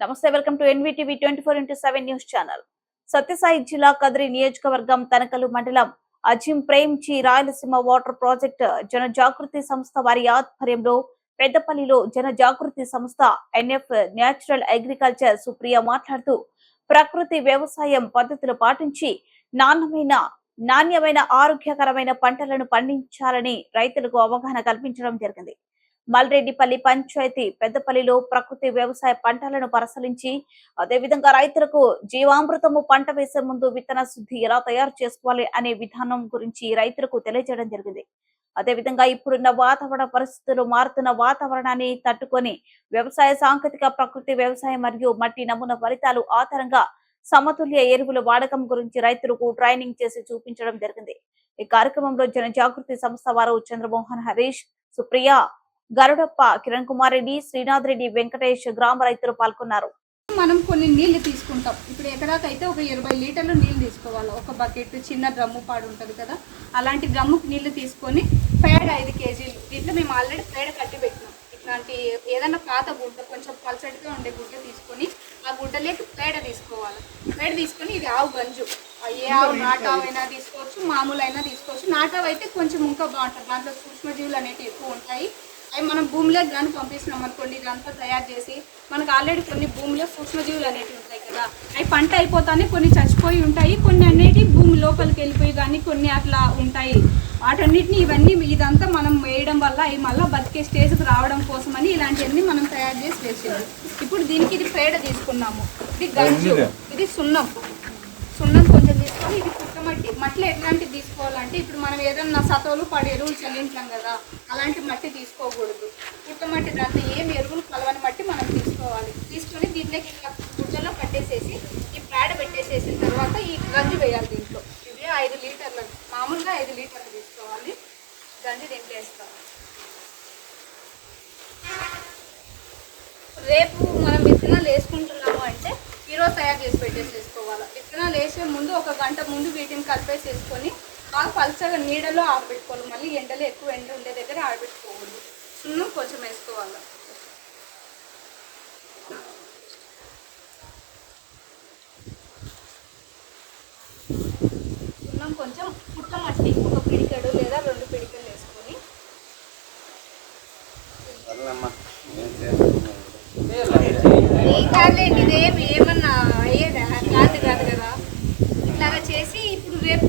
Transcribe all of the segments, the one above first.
నమస్తే, welcome to NVTV 24/7 news channel. Sathyasai జిల్లా కదిరి నియోజకవర్గం తనకలు మండలం అజిం ప్రేమ్జీ రాయలసీమ వాటర్ ప్రాజెక్ట్ జన జాగృతి సంస్థ వారి ఆధ్వర్యంలో పెద్దపల్లిలో జన జాగృతి సంస్థ ఎన్ఎఫ్ న్యాచురల్ అగ్రికల్చర్ సుప్రియ మాట్లాడుతూ ప్రకృతి వ్యవసాయం పద్ధతులు పాటించి నాణ్యమైన ఆరోగ్యకరమైన పంటలను పండించాలని రైతులకు అవగాహన కల్పించడం జరిగింది. మల్రెడ్డిపల్లి పంచాయతీ పెద్దపల్లిలో ప్రకృతి వ్యవసాయ పంటలను పరిశీలించి అదేవిధంగా రైతులకు జీవామృతము పంట వేసే ముందు విత్తన శుద్ధి ఎలా తయారు చేసుకోవాలి అనే విధానం గురించి రైతులకు తెలియజేయడం జరిగింది. అదేవిధంగా ఇప్పుడున్న వాతావరణ పరిస్థితులు మారుతున్న వాతావరణాన్ని తట్టుకొని వ్యవసాయ సాంకేతిక ప్రకృతి వ్యవసాయం మరియు మట్టి నమూనా ఫలితాలు ఆధారంగా సమతుల్య ఎరువుల వాడకం గురించి రైతులకు ట్రైనింగ్ చేసి చూపించడం జరిగింది. ఈ కార్యక్రమంలో జన జాగృతి సంస్థ వారు చంద్రమోహన్, హరీష్, సుప్రియ, గరుడప్ప, కిరణ్ కుమార్ రెడ్డి, శ్రీనాథ్ రెడ్డి, వెంకటేష్ గ్రామ రైతులు పాల్గొన్నారు. మనం కొన్ని నీళ్లు తీసుకుంటాం. ఇప్పుడు ఎకరాకైతే ఒక 20 లీటర్లు నీళ్లు తీసుకోవాలి. ఒక బకెట్ చిన్న డ్రమ్ము పాడు ఉంటుంది కదా, అలాంటి డ్రమ్ముకి నీళ్లు తీసుకొని పేడ 5 కేజీలు. దీంట్లో మేము ఆల్రెడీ పేడ కట్టి పెట్టినాం. ఇట్లాంటి ఏదన్నా పాత గుడ్డ, కొంచెం పల్చడిగా ఉండే గుడ్డ తీసుకొని ఆ గుడ్డలోకి పేడ తీసుకోవాలి. పేడ తీసుకొని ఇది ఆవు గంజు, ఏ ఆవు నాటావు అయినా తీసుకోవచ్చు, మామూలు అయినా తీసుకోవచ్చు. నాటావు అయితే కొంచెం ఇంకా బాగుంటుంది, దాంట్లో సూక్ష్మజీవులు అనేవి ఎక్కువ ఉంటాయి. అవి మనం భూమిలోకి కానీ పంపిస్తున్నాం అనుకోండి, ఇదంతా తయారు చేసి మనకు ఆల్రెడీ కొన్ని భూమిలో సూక్ష్మజీవులు అనేవి ఉంటాయి కదా, అవి పంట అయిపోతానే కొన్ని చచ్చిపోయి ఉంటాయి, కొన్ని అనేవి భూమి లోపలికి వెళ్ళిపోయి కానీ కొన్ని అట్లా ఉంటాయి. వాటన్నిటిని ఇదంతా మనం వేయడం వల్ల అవి మళ్ళీ బతికే స్టేజ్కి రావడం కోసమని ఇలాంటివన్నీ మనం తయారు చేసి వేసేది. ఇప్పుడు దీనికి ఇది పేడ తీసుకున్నాము, ఇది గంజు, ఇది సున్నం కొంచెం తీసుకొని, ఇది పుట్టమట్టి. మట్టిలో ఎట్లాంటివి తీసుకోవాలంటే ఇప్పుడు మనం ఏదన్నా సతవులు పడి ఎరువులు చల్లించాం కదా, అలాంటి మట్టి తీసుకోకూడదు. పుట్టమట్టి దాంట్లో ఏం ఎరువులు కలవని మట్టి మనం తీసుకోవాలి. తీసుకొని దీంట్లోకి ఇట్లా గుడ్డలో కట్టేసేసి ఈ పేడ పెట్టేసేసిన తర్వాత ఈ గంజు వేయాలి. దీంట్లో ఇవి 5 లీటర్లు, మామూలుగా 5 లీటర్లు తీసుకోవాలి. గంజు దీంట్లో వేస్తాం. రేపు మనం విత్తనాలు వేసుకుంటున్నాము అంటే ఈరోజు తయారు చేసి పెట్టేసేసుకోవాలి. విత్తనాలు వేసే ముందు 1 గంట ముందు వీటిని కలిపేసేసుకొని బాగా పల్చగా నీడలో ఆరబెట్టుకోవాలి. మళ్ళీ ఎండలో ఎక్కువ ఎండ ఉండే దగ్గర ఆరబెట్టుకోకూడదు. సున్నం కొంచెం వేసుకోవాలి. సున్నం కొంచెం, పుట్టమట్టి 1 పిడికెడు లేదా 2 పిడికెలు వేసుకొని, కాదులేండి ఇదేమి ఏమన్నా అయ్యేదా, కాదు కదా, ఇట్లాగా చేసి ఇప్పుడు రేపు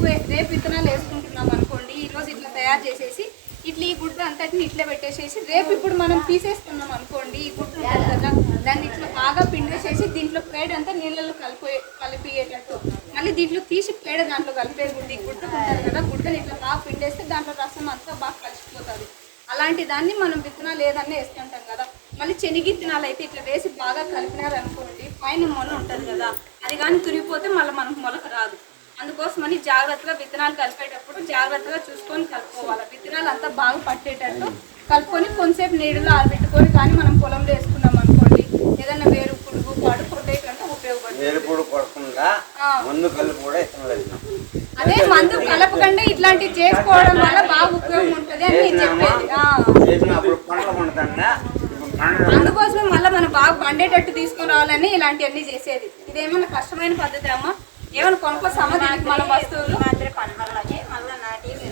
విత్తనాలు వేసుకుంటున్నాం అనుకోండి, ఈరోజు ఇట్లా తయారు చేసేసి ఇట్లా ఈ గుడ్డ అంతటిని ఇట్లా పెట్టేసేసి రేపు ఇప్పుడు మనం తీసేస్తున్నాం అనుకోండి, ఈ గుడ్డ ఉంటుంది కదా, దాన్ని ఇట్లా బాగా పిండేసేసి దీంట్లో పేడ అంతా నీళ్ళలో కలిపేటట్టు మళ్ళీ దీంట్లో తీసి పేడ దాంట్లో కలిపే గుడ్డ, ఈ గుడ్డ ఉంటుంది కదా, గుడ్డని ఇట్లా బాగా పిండేస్తే దాంట్లో రసం అంతా బాగా కలిసిపోతుంది. అలాంటి దాన్ని మనం విత్తనాలు ఏదన్నా వేస్తుంటాం కదా, మళ్ళీ శనగిత్తనాలు అయితే ఇట్లా వేసి బాగా కలిపినారనుకోండి, పైన మొల ఉంటుంది కదా, అది కానీ తురిగిపోతే మళ్ళీ మనకు మొలక రాదు. అందుకోసమని జాగ్రత్తగా విత్తనాలు కలిపేటప్పుడు జాగ్రత్తగా చూసుకొని కలుపుకోవాలి. విత్తనాలు అంతా బాగా పట్టేటట్టు కలుపుకొని కొంతసేపు నీళ్ళలో ఆరబెట్టుకొని కానీ మనం పొలంలో వేసుకున్నాం అనుకోండి, ఏదైనా వేరు పురుగు పాడు కొట్టేయకుండా ఉపయోగపడుతుంది. అదే మందు కలపకుండా ఇట్లాంటివి చేసుకోవడం వల్ల బాగా ఉపయోగం ఉంటుంది అని నేను చెప్పేది. అందుకోసమే మళ్ళీ మనం బాగా పండేటట్టు తీసుకొని రావాలని ఇలాంటివన్నీ చేసేది. ఇదేమన్నా కష్టమైన పద్ధతి అమ్మా? ఏమైనా కొనుక్కోసామా దీనికి మన వస్తువులు?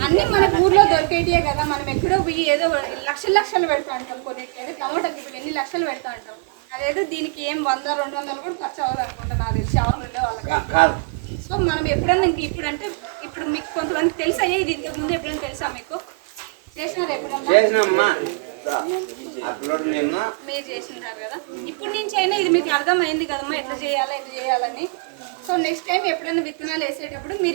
అన్నీ మన ఊర్లో దొరికేటియే కదా, మనం ఎక్కడో పోయి ఏదో లక్షలు పెడతా ఉంటాం. కొన్నిటికి టమాటాకి ఇప్పుడు ఎన్ని లక్షలు పెడతా ఉంటాం, అదేదో దీనికి ఏం 100-200 కూడా ఖర్చు అవ్వాలనుకుంటా నాకు తెలిసి, ఆవులు ఉండే వాళ్ళకి. సో మనం ఎప్పుడన్నా ఇప్పుడు అంటే ఇప్పుడు మీకు కొంతమందికి తెలుసా, ఇది ఇంతకు ముందు ఎప్పుడైనా తెలుసా మీకు? చేసినారు ఎప్పుడన్నా? మీరు చేసినారు కదా, ఇప్పుడు నుంచి అయినా ఇది మీకు అర్థమైంది కదమ్మా ఎట్లా చేయాలని. సో నెక్స్ట్ టైం ఎప్పుడైనా విత్తనాలు వేసేటప్పుడు మీరు